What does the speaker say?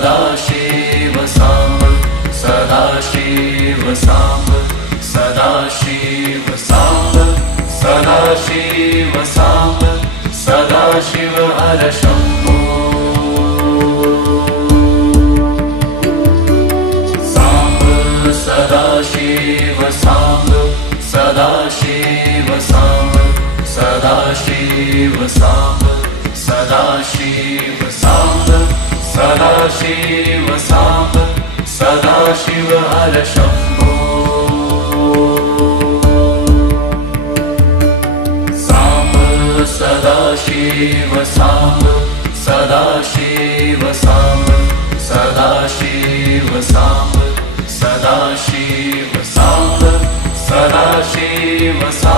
Sadashiv Samba Sadashiv Samba Sadashiv Samba Sadashiv Samba Sadashiv हर Shambho Samba Sadashiv Samba Sadashiv Samba Sadashiv Samba Sadashiv Samba Sadashiv Samba Sadashiv हर Shambho Samba Sadashiv Samba Sadashiv Samba Sadashiv Samba Sadashiv Samba Sadashiv Samba